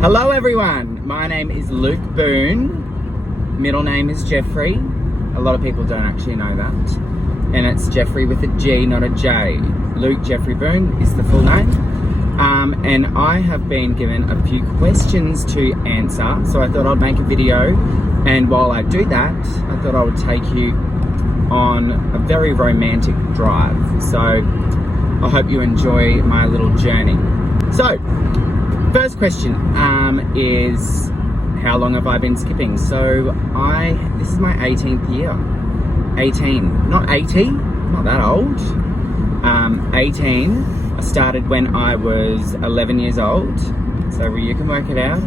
Hello everyone, my name is Luke Boon, middle name is Jeffrey. A lot of people don't actually know that. And it's Jeffrey with a G, not a J. Luke Jeffrey Boon is the full name. And I have been given a few questions to answer, so I thought I'd make a video. And while I do that, I thought I would take you on a very romantic drive. So I hope you enjoy my little journey. So, first question is, how long have I been skipping? So this is my 18th year. 18, not 80, not that old. 18, I started when I was 11 years old. So you can work it out.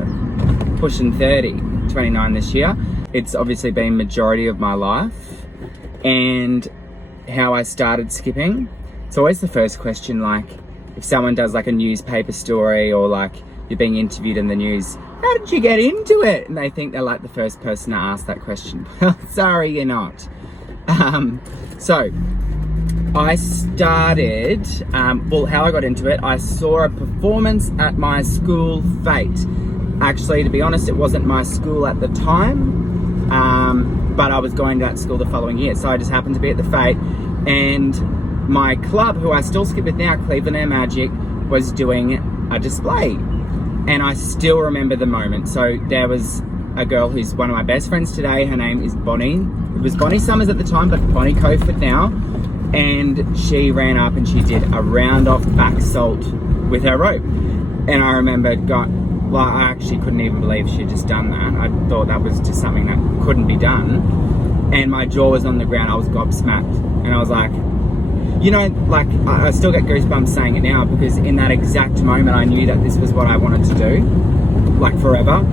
Pushing 30, 29 this year. It's obviously been majority of my life. And how I started skipping, it's always the first question, like if someone does like a newspaper story or like you're being interviewed in the news, how did you get into it? And they think they're like the first person to ask that question. Well, sorry, you're not. So I started, how I got into it, I saw a performance at my school fete. Actually, to be honest, it wasn't my school at the time, but I was going to that school the following year. So I just happened to be at the fete, and my club, who I still skip with now, Cleveland Air Magic, was doing a display. And I still remember the moment. So there was a girl who's one of my best friends today. Her name is Bonnie. It was Bonnie Summers at the time, but Bonnie Coford now. And she ran up and she did a round off back salt with her rope. And I remember I actually couldn't even believe she had just done that. I thought that was just something that couldn't be done. And my jaw was on the ground. I was gobsmacked. And I was like, you know, like I still get goosebumps saying it now, because in that exact moment I knew that this was what I wanted to do, like forever.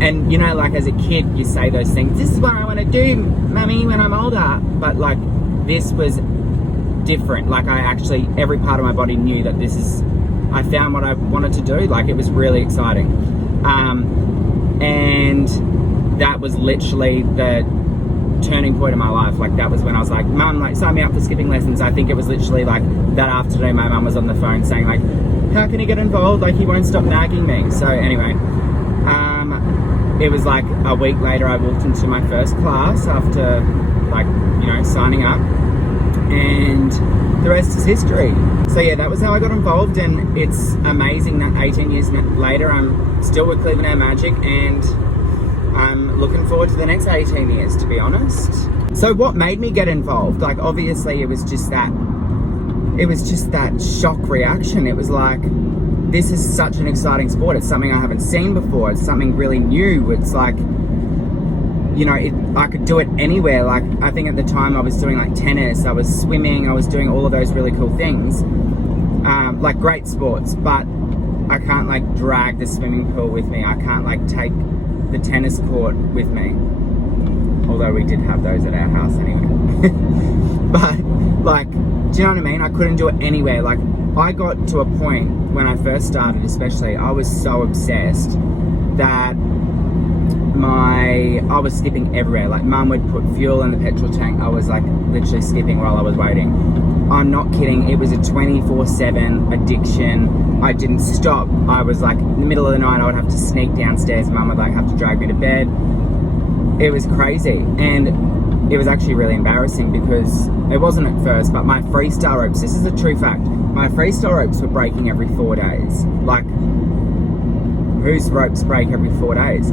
And you know, like as a kid you say those things, this is what I want to do, mummy, when I'm older. But like this was different. Like I actually, every part of my body knew that I found what I wanted to do. Like it was really exciting. And that was literally the turning point of my life. Like that was when I was like, Mum, like sign me up for skipping lessons. I think it was literally like that afternoon my mum was on the phone saying like, how can he get involved? Like he won't stop nagging me. So anyway, it was like a week later I walked into my first class after like, you know, signing up, and the rest is history. So yeah, that was how I got involved, and it's amazing that 18 years later I'm still with Cleveland Air Magic, and I'm looking forward to the next 18 years, to be honest. So what made me get involved? Like obviously it was just that shock reaction. It was like, this is such an exciting sport. It's something I haven't seen before. It's something really new. It's like, you know, I could do it anywhere. Like I think at the time I was doing like tennis, I was swimming, I was doing all of those really cool things. Like great sports, but I can't like drag the swimming pool with me. I can't like take the tennis court with me, although we did have those at our house anyway. But like, do you know what I mean? I couldn't do it anywhere. Like I got to a point when I first started, especially, I was so obsessed that I was skipping everywhere. Like Mum would put fuel in the petrol tank, I was like literally skipping while I was waiting. I'm not kidding, it was a 24/7 addiction. I didn't stop. I was like, in the middle of the night I would have to sneak downstairs, Mum would like have to drag me to bed. It was crazy, and it was actually really embarrassing, because it wasn't at first, but my freestyle ropes, this is a true fact, my freestyle ropes were breaking every 4 days. Like, whose ropes break every 4 days?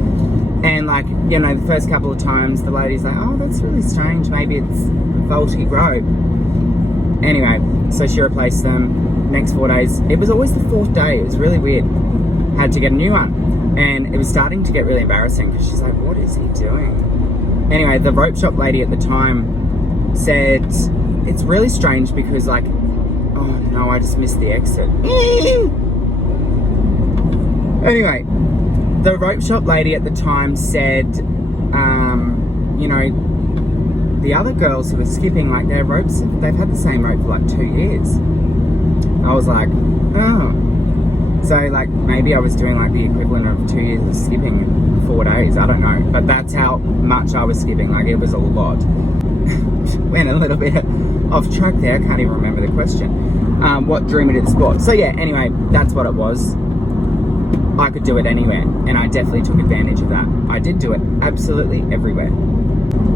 And like, you know, the first couple of times the lady's like, oh, that's really strange, maybe it's faulty rope. Anyway, so she replaced them. Next 4 days, it was always the 4th day, it was really weird. Had to get a new one. And it was starting to get really embarrassing, because she's like, what is he doing? Anyway, the rope shop lady at the time said, it's really strange because like, oh no, I just missed the exit. Anyway, the rope shop lady at the time said, you know, the other girls who were skipping, like their ropes, they've had the same rope for like 2 years. I was like, oh. So like maybe I was doing like the equivalent of 2 years of skipping in 4 days, I don't know. But that's how much I was skipping, like it was a lot. Went a little bit off track there, I can't even remember the question. What drew me to the sport. So yeah, anyway, that's what it was. I could do it anywhere, and I definitely took advantage of that. I did do it absolutely everywhere.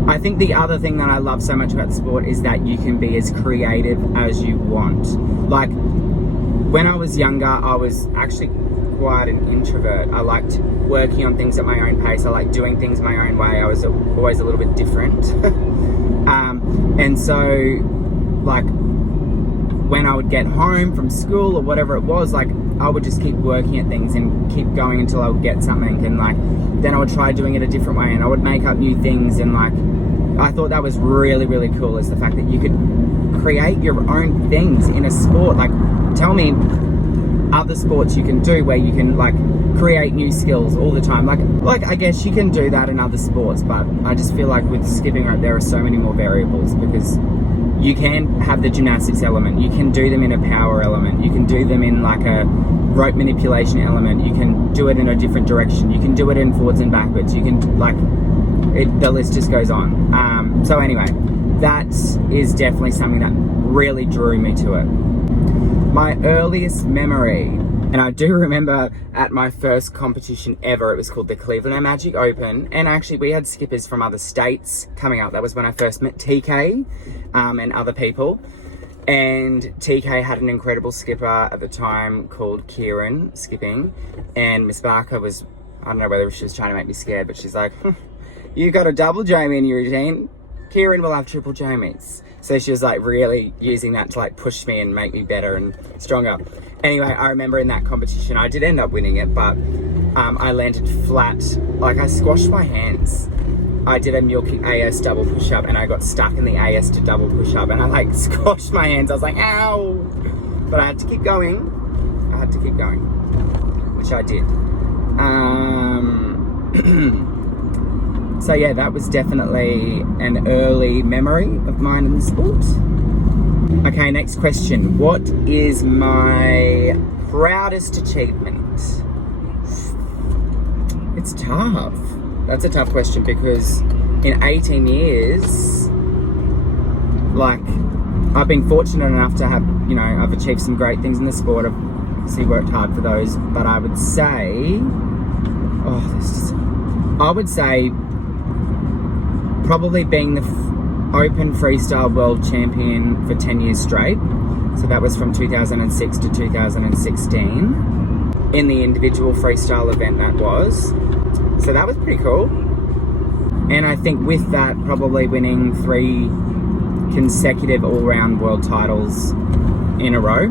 I think the other thing that I love so much about the sport is that you can be as creative as you want. Like, when I was younger, I was actually quite an introvert. I liked working on things at my own pace. I liked doing things my own way. I was always a little bit different. And so, like, when I would get home from school or whatever it was, like, I would just keep working at things and keep going until I would get something, and like then I would try doing it a different way, and I would make up new things. And like, I thought that was really, really cool, is the fact that you could create your own things in a sport. Like, tell me other sports you can do where you can like create new skills all the time. Like I guess you can do that in other sports, but I just feel like with skipping rope there are so many more variables, because you can have the gymnastics element, you can do them in a power element, you can do them in like a rope manipulation element, you can do it in a different direction, you can do it in forwards and backwards, you can like the list just goes on. So anyway, that is definitely something that really drew me to it. My earliest memory, and I do remember at my first competition ever, it was called the Cleveland Magic Open, and actually we had skippers from other states coming up. That was when I first met TK and other people. And TK had an incredible skipper at the time called Kieran skipping, and Miss Barker was, I don't know whether she was trying to make me scared, but she's like, you got a double Jamie in your routine, Kieran will have triple Jamies. So she was like really using that to like push me and make me better and stronger. Anyway, I remember in that competition, I did end up winning it, but I landed flat. Like, I squashed my hands. I did a mule kick AS double push-up, and I got stuck in the AS to double push-up, and I like squashed my hands. I was like, ow! But I had to keep going. Which I did. So yeah, that was definitely an early memory of mine in the sport. Okay, next question. What is my proudest achievement? It's tough. That's a tough question, because in 18 years, like, I've been fortunate enough to have, you know, I've achieved some great things in the sport. I've obviously worked hard for those, but I would say, probably being the Open Freestyle World Champion for 10 years straight. So that was from 2006 to 2016 in the individual freestyle event that was. So that was pretty cool. And I think with that, probably winning 3 consecutive all-round world titles in a row.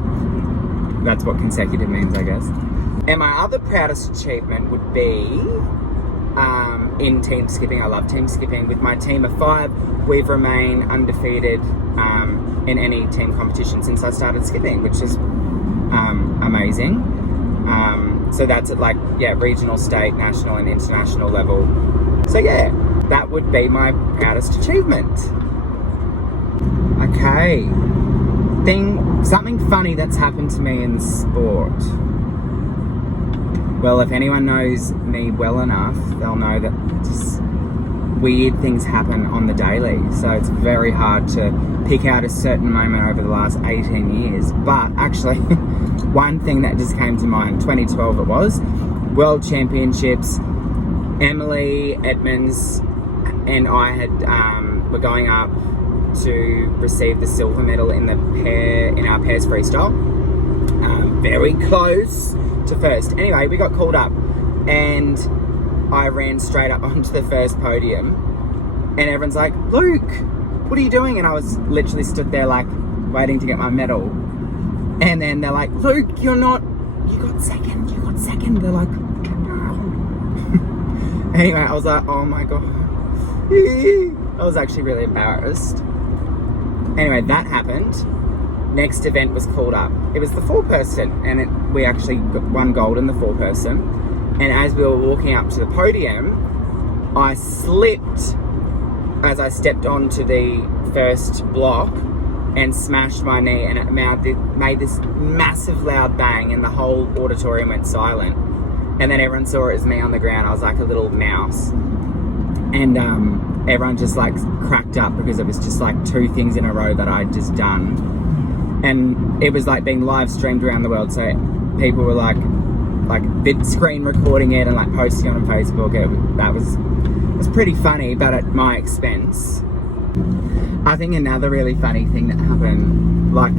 That's what consecutive means, I guess. And my other proudest achievement would be in team skipping. I love team skipping. With my team of 5, we've remained undefeated in any team competition since I started skipping, which is amazing. So that's at like, yeah, regional, state, national and international level. So yeah, that would be my proudest achievement. Okay, something funny that's happened to me in the sport. Well, if anyone knows me well enough, they'll know that just weird things happen on the daily. So it's very hard to pick out a certain moment over the last 18 years. But actually, one thing that just came to mind, 2012 it was, World Championships. Emily Edmonds and I were going up to receive the silver medal in our pairs freestyle. Very close to first. Anyway, we got called up and I ran straight up onto the first podium, and everyone's like, Luke, what are you doing? And I was literally stood there like waiting to get my medal, and then they're like, Luke, you got second. They're like, no. Anyway, I was like, oh my god. I was actually really embarrassed. Anyway, that happened. Next event was called up. It was the 4-person, and we actually won gold in the 4-person. And as we were walking up to the podium, I slipped as I stepped onto the first block and smashed my knee, and it made this massive loud bang, and the whole auditorium went silent. And then everyone saw it as me on the ground. I was like a little mouse. And everyone just like cracked up, because it was just like 2 things in a row that I'd just done. And it was like being live streamed around the world, so people were like like screen recording it and like posting it on Facebook. It was pretty funny, but at my expense. I think another really funny thing that happened, like,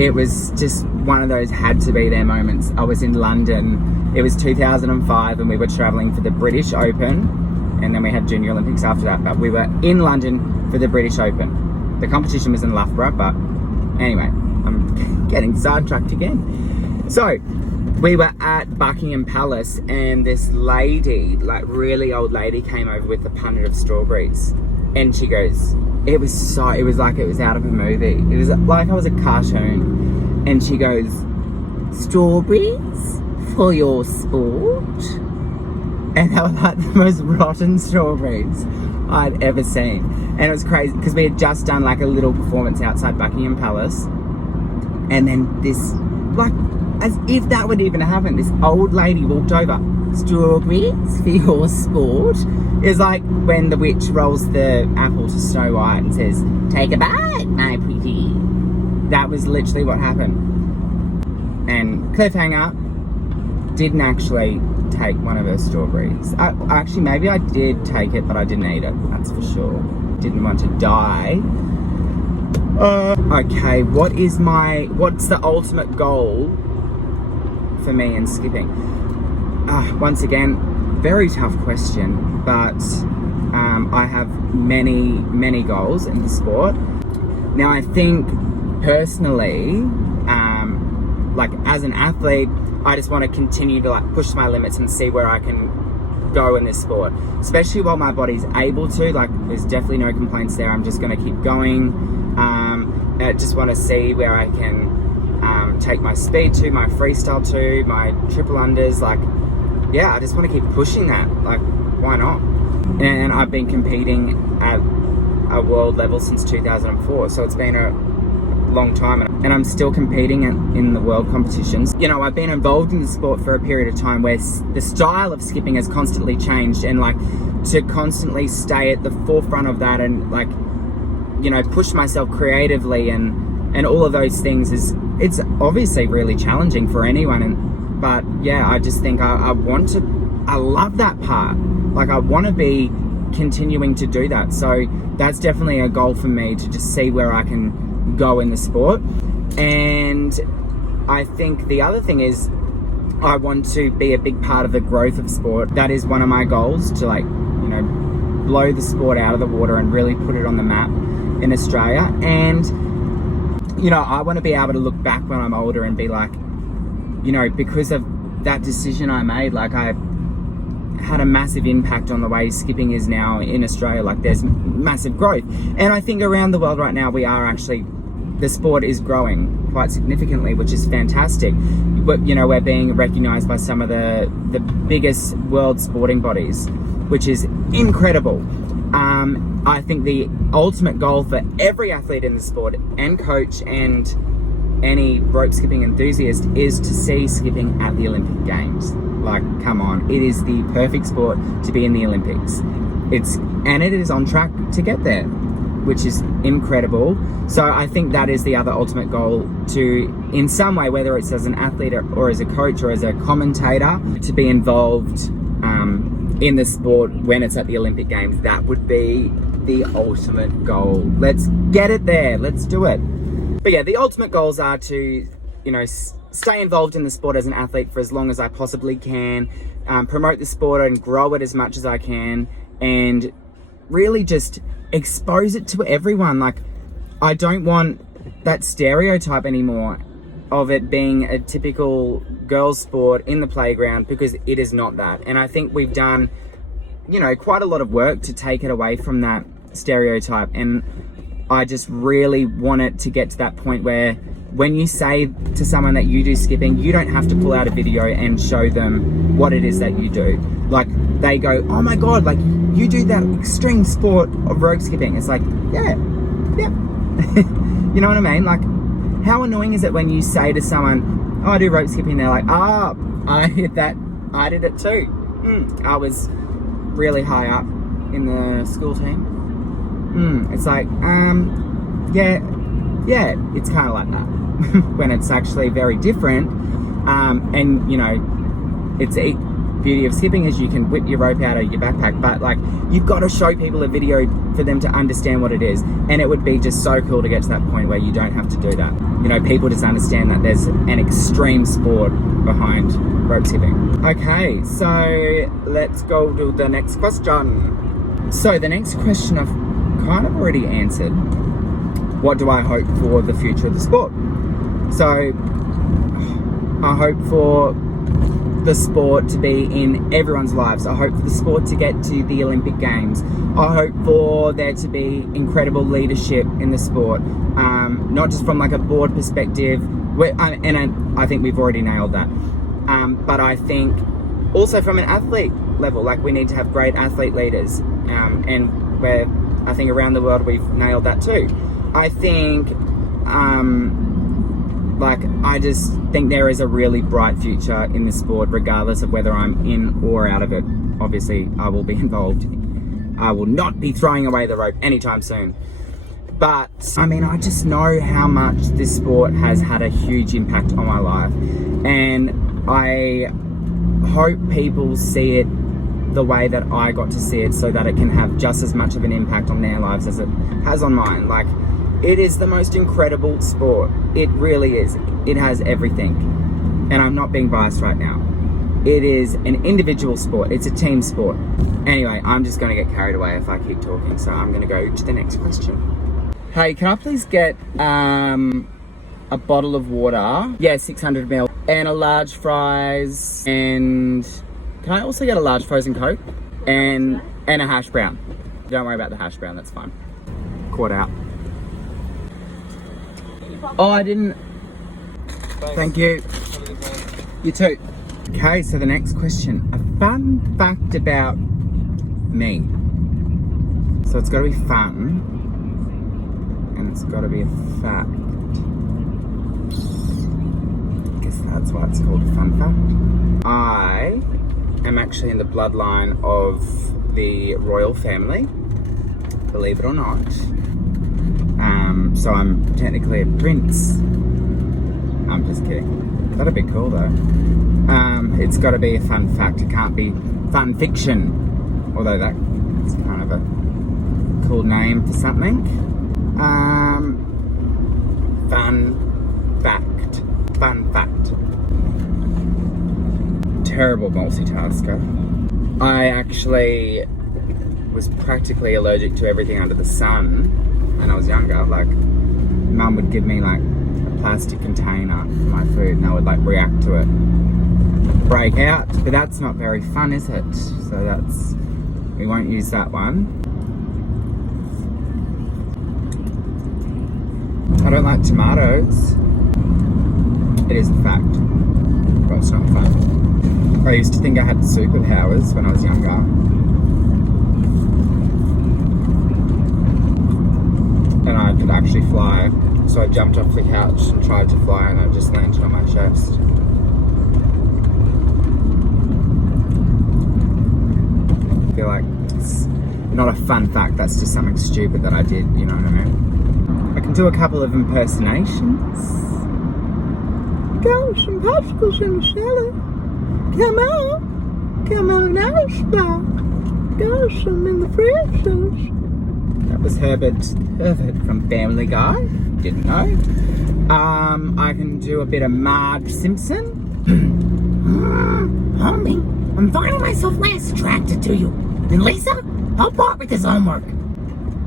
it was just one of those had to be there moments. I was in London. It was 2005 and we were traveling for the British Open, and then we had Junior Olympics after that, but we were in London for the British Open. The competition was in Loughborough, but anyway, I'm getting sidetracked again. So we were at Buckingham Palace, and this lady, like really old lady, came over with a punnet of strawberries, and she goes, it was like it was out of a movie. It was like I was a cartoon, and she goes, strawberries for your sport? And they were like the most rotten strawberries I'd ever seen. And it was crazy because we had just done like a little performance outside Buckingham Palace, and then this, like, as if that would even happen, this old lady walked over. Strawberries for your sport? It's like when the witch rolls the apple to Snow White and says, take a bite, my pretty. That was literally what happened. And cliffhanger, didn't actually take one of her strawberries. Actually, maybe I did take it, but I didn't eat it, that's for sure. Didn't want to die. Okay, what's the ultimate goal for me in skipping? Once again, very tough question, but I have many goals in the sport. Now, I think personally, like as an athlete, I just want to continue to like push my limits and see where I can go in this sport, especially while my body's able to. Like, there's definitely no complaints there. I'm just going to keep going. I just want to see where I can take my speed to, my freestyle to, my triple unders. Like, yeah, I just want to keep pushing that. Like, why not? And I've been competing at a world level since 2004, so it's been a long time, and I'm still competing in the world competitions. You know, I've been involved in the sport for a period of time where the style of skipping has constantly changed, and like to constantly stay at the forefront of that and like, you know, push myself creatively and all of those things it's obviously really challenging for anyone. But yeah, I just think I love that part. Like, I want to be continuing to do that. So that's definitely a goal for me, to just see where I can go in the sport. And I think the other thing is I want to be a big part of the growth of sport. That is one of my goals, to like, you know, blow the sport out of the water and really put it on the map in Australia. And, you know, I want to be able to look back when I'm older and be like, you know, because of that decision I made, like, I had a massive impact on the way skipping is now in Australia. Like, there's massive growth. And I think around the world right now, the sport is growing quite significantly, which is fantastic. But, you know, we're being recognized by some of the biggest world sporting bodies, which is incredible. I think the ultimate goal for every athlete in the sport and coach and any rope skipping enthusiast is to see skipping at the Olympic Games. Like, come on, it is the perfect sport to be in the Olympics. It is on track to get there, which is incredible. So I think that is the other ultimate goal, to, in some way, whether it's as an athlete or as a coach or as a commentator, to be involved in the sport when it's at the Olympic Games. That would be the ultimate goal. Let's get it there. Let's do it. But yeah, the ultimate goals are to, you know, stay involved in the sport as an athlete for as long as I possibly can, promote the sport and grow it as much as I can, and really just expose it to everyone. Like, I don't want that stereotype anymore of it being a typical girls' sport in the playground, because it is not that. And I think we've done, you know, quite a lot of work to take it away from that stereotype. And I just really want it to get to that point where when you say to someone that you do skipping, you don't have to pull out a video and show them what it is that you do. Like, they go, oh my God, like, you do that extreme sport of rope skipping. It's like, yeah. You know what I mean? Like, how annoying is it when you say to someone, oh, I do rope skipping, they're like, I did that, I did it too. I was really high up in the school team. It's like, yeah, it's kind of like that. When it's actually very different. And you know, it's a beauty of skipping is you can whip your rope out of your backpack, but like you've got to show people a video for them to understand what it is, and it would be just so cool to get to that point where you don't have to do that. You know, people just understand that there's an extreme sport behind rope skipping. Okay, so let's go to the next question. So the next question I've kind of already answered. What do I hope for the future of the sport? So I hope for the sport to be in everyone's lives. I hope for the sport to get to the Olympic Games. I hope for there to be incredible leadership in the sport, not just from like a board perspective, and I think we've already nailed that, but I think also from an athlete level, like we need to have great athlete leaders, and I think around the world we've nailed that too. I think I just think there is a really bright future in this sport, regardless of whether I'm in or out of it. Obviously, I will be involved. I will not be throwing away the rope anytime soon. But, I mean, I just know how much this sport has had a huge impact on my life. And I hope people see it the way that I got to see it, so that it can have just as much of an impact on their lives as it has on mine. Like, it is the most incredible sport. It really is. It has everything. And I'm not being biased right now. It is an individual sport. It's a team sport. Anyway, I'm just going to get carried away if I keep talking, so I'm going to go to the next question. Hey, can I please get a bottle of water? Yeah, 600 ml. And a large fries. And can I also get a large frozen Coke? And a hash brown. Don't worry about the hash brown, that's fine. Caught out. Oh, I didn't. Thank you. You too. Okay, so the next question. A fun fact about me. So it's got to be fun. And it's got to be a fact. I guess that's why it's called a fun fact. I am actually in the bloodline of the royal family. Believe it or not. So I'm technically a prince. I'm just kidding. That'd be cool though. It's got to be a fun fact. It can't be fun fiction, although that's kind of a cool name for something. Fun fact. Fun fact. Terrible multitasker. I actually was practically allergic to everything under the sun when I was younger. Like, Mum would give me like a plastic container for my food and I would like react to it, break out, but that's not very fun, is it? So we won't use that one. I don't like tomatoes. It is a fact, but it's not fun. I used to think I had superpowers when I was younger. And I could actually fly. So I jumped off the couch and tried to fly, and I just landed on my chest. I feel like it's not a fun fact, that's just something stupid that I did, you know what I mean? I can do a couple of impersonations. Gosh, and popsicles in the cellar. Come on, Ashblock. Gosh, I'm in the freezers. That was Herbert from Family Guy. Didn't know. I can do a bit of Marge Simpson. Homie, I'm finding myself less attracted to you. And Lisa, help out with this homework.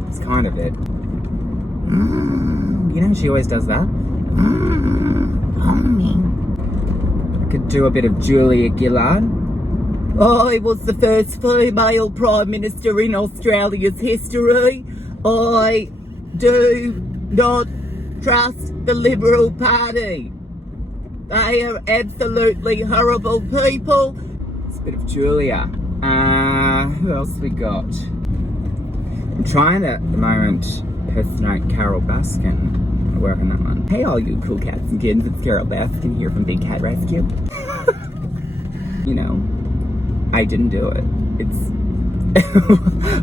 It's kind of it. You know, she always does that. Homie. I could do a bit of Julia Gillard. I was the first female Prime Minister in Australia's history. I do not trust the Liberal Party. They are absolutely horrible people. It's a bit of Julia. Who else we got? I'm trying to, at the moment, impersonate Carol Baskin. I work on that one. Hey all you cool cats and kids, it's Carol Baskin here from Big Cat Rescue. You know, I didn't do it. It's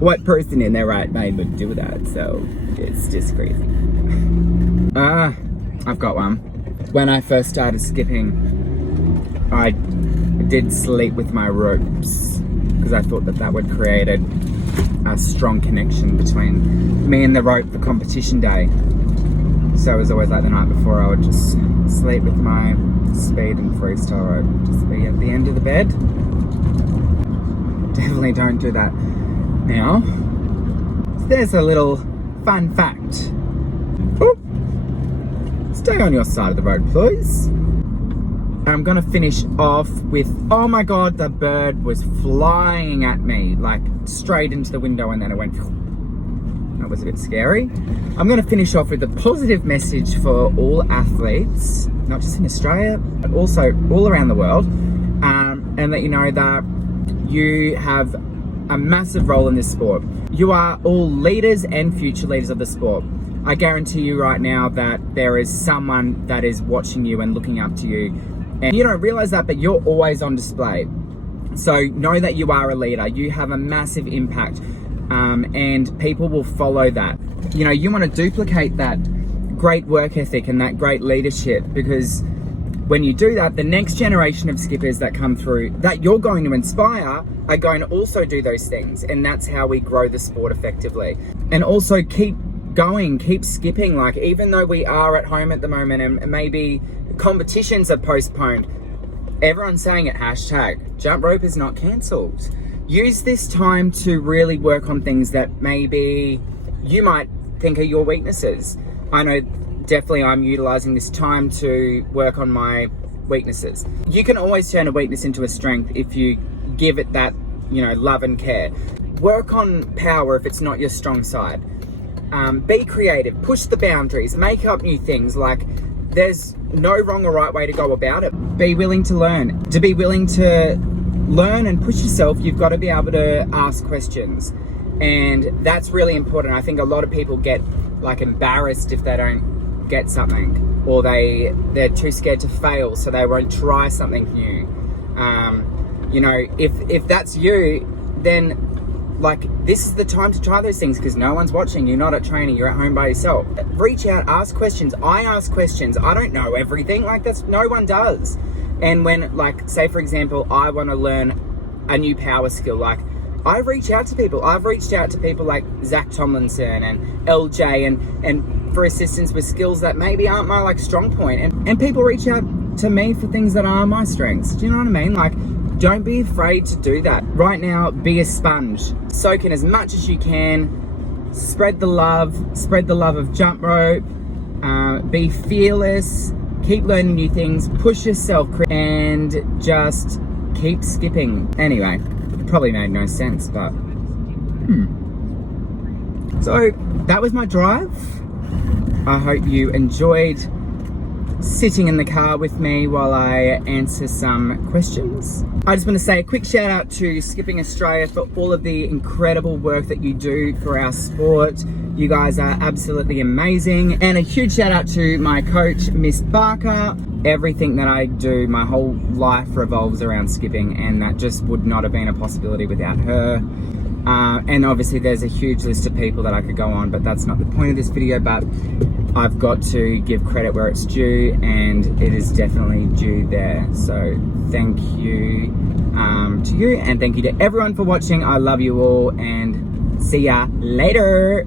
what person in their right mind would do that? So it's just crazy. I've got one. When I first started skipping, I did sleep with my ropes because I thought that would create a strong connection between me and the rope for competition day. So it was always like the night before, I would just sleep with my speed and freestyle rope, just be at the end of the bed. Definitely don't do that now. So there's a little fun fact. Oop. Stay on your side of the road, please. I'm gonna finish off with, oh my God, the bird was flying at me, like straight into the window, and then it went, that was a bit scary. I'm gonna finish off with a positive message for all athletes, not just in Australia, but also all around the world, and let you know that you have a massive role in this sport. You are all leaders and future leaders of the sport. I guarantee you right now that there is someone that is watching you and looking up to you. And you don't realize that, but you're always on display. So know that you are a leader. You have a massive impact, and people will follow that. You know, you want to duplicate that great work ethic and that great leadership, because when you do that, the next generation of skippers that come through that you're going to inspire are going to also do those things. And that's how we grow the sport effectively. And also keep going, keep skipping. Like, even though we are at home at the moment and maybe competitions are postponed, everyone's saying it, hashtag jump rope is not cancelled. Use this time to really work on things that maybe you might think are your weaknesses. I know definitely I'm utilizing this time to work on my weaknesses. You can always turn a weakness into a strength if you give it that, you know, love and care. Work on power if it's not your strong side. Be creative, push the boundaries, make up new things. Like, there's no wrong or right way to go about it. Be willing to learn. To be willing to learn and push yourself, you've got to be able to ask questions. And that's really important. I think a lot of people get like embarrassed if they don't get something, or they're too scared to fail, so they won't try something new. You know, if that's you, then like, this is the time to try those things, because no one's watching. You're not at training, you're at home by yourself. Reach out, ask questions. I ask questions. I don't know everything. Like, that's, no one does. And when, like, say for example, I want to learn a new power skill, like, I reach out to people. I've reached out to people like Zach Tomlinson and LJ and for assistance with skills that maybe aren't my like strong point. And people reach out to me for things that are my strengths. Do you know what I mean? Like, don't be afraid to do that. Right now, be a sponge. Soak in as much as you can. Spread the love of jump rope. Be fearless. Keep learning new things. Push yourself and just keep skipping. Anyway, it probably made no sense, but So that was my drive. I hope you enjoyed sitting in the car with me while I answer some questions. I just want to say a quick shout out to Skipping Australia for all of the incredible work that you do for our sport. You guys are absolutely amazing. And a huge shout out to my coach, Miss Barker. Everything that I do, my whole life revolves around skipping, and that just would not have been a possibility without her. And obviously there's a huge list of people that I could go on, but that's not the point of this video. But I've got to give credit where it's due, and it is definitely due there. So thank you to you, and thank you to everyone for watching. I love you all, and see ya later.